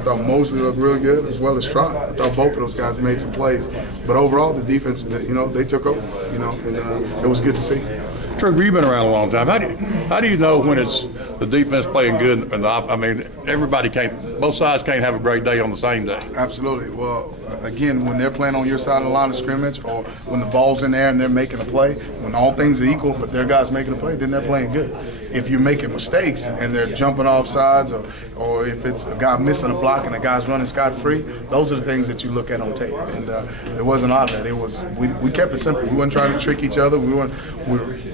thought Mosley looked real good, as well as Trot. I thought both of those guys made some plays. But overall, the defense, they took over, and it was good to see. Trick, you've been around a long time. How do you know when it's the defense playing good? And I mean, both sides can't have a great day on the same day. Absolutely. Well, again, when they're playing on your side of the line of scrimmage, or when the ball's in there and they're making a play, when all things are equal, but their guys making a play, then they're playing good. If you're making mistakes and they're jumping off sides, or if it's a guy missing a block and a guy's running scot-free, those are the things that you look at on tape. And there wasn't a lot of that. It was we kept it simple. We weren't trying to trick each other.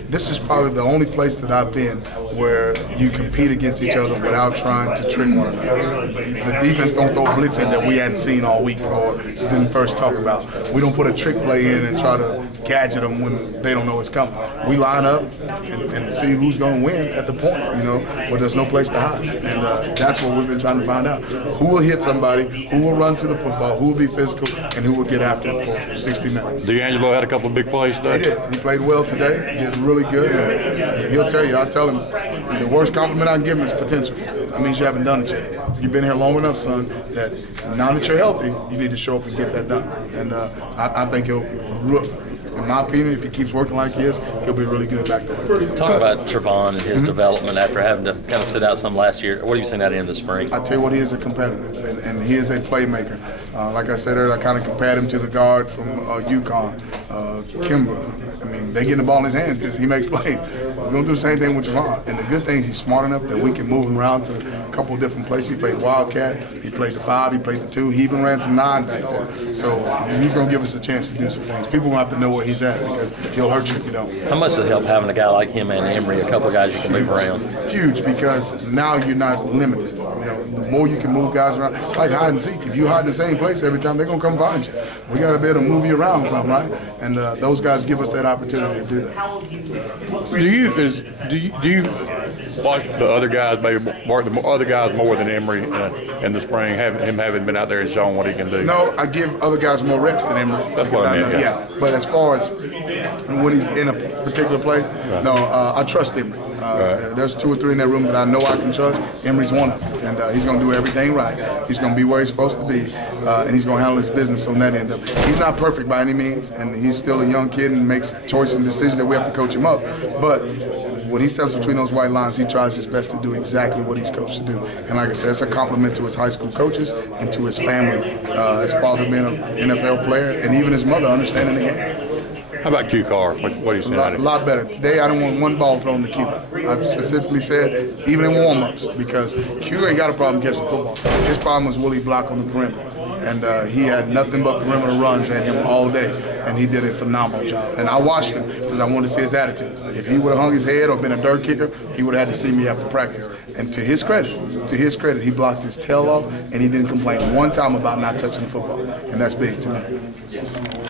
This is probably the only place that I've been where you compete against each other without trying to trick one another. The defense don't throw blitz in that we hadn't seen all week or didn't first talk about. We don't put a trick play in and try to gadget them when they don't know it's coming. We line up and see who's going to win at the point, where there's no place to hide. And that's what we've been trying to find out. Who will hit somebody, who will run to the football, who will be physical, and who will get after it for 60 minutes. D'Angelo had a couple of big plays today. He did. He played well today. He did really good. And he'll tell you, I tell him, the worst compliment I can give him is potential. That means you haven't done it yet. You've been here long enough, son, that now that you're healthy, you need to show up and get that done. And I think he'll, in my opinion, if he keeps working like he is, he'll be really good back there. Talk about Trevon and his development after having to kind of sit out some last year. What have you seen out of him this spring? I tell you what, he is a competitor, and he is a playmaker. Like I said earlier, I kind of compared him to the guard from UConn, Kimber. I mean, they get the ball in his hands because he makes plays. We're going to do the same thing with Trevon. And the good thing is he's smart enough that we can move him around to a couple of different places. He played Wildcat, he played the 5, he played the 2, he even ran some 9 back there. So he's going to give us a chance to do some things. People will have to know where he's at because he'll hurt you if you don't. How much does it help having a guy like him and Emory, a couple of guys you can move around? Huge, because now you're not limited. The more you can move guys around, it's like hide and seek. If you hide in the same place every time, they're going to come find you. We got to be able to move you around some, right? And those guys give us that opportunity to do that. Do you watch the other guys, maybe the other guys more than Emory in the spring, having been out there and shown what he can do? No, I give other guys more reps than Emory. That's what I meant, yeah. But as far as when he's in a particular play, no, I trust Emory. There's 2 or 3 in that room that I know I can trust. Emory's one of them, and he's going to do everything right. He's going to be where he's supposed to be, and he's going to handle his business on that end of it. He's not perfect by any means, and he's still a young kid and makes choices and decisions that we have to coach him up. But when he steps between those white lines, he tries his best to do exactly what he's coached to do. And like I said, it's a compliment to his high school coaches and to his family. His father being an NFL player, and even his mother understanding the game. How about Q Carr? What do you say? A lot better. Today, I didn't want one ball thrown to Q. I specifically said, even in warm-ups, because Q ain't got a problem catching football. His problem was will he block on the perimeter. And he had nothing but perimeter runs at him all day, and he did a phenomenal job. And I watched him because I wanted to see his attitude. If he would have hung his head or been a dirt kicker, he would have had to see me after practice. And to his credit, he blocked his tail off, and he didn't complain one time about not touching the football. And that's big to me.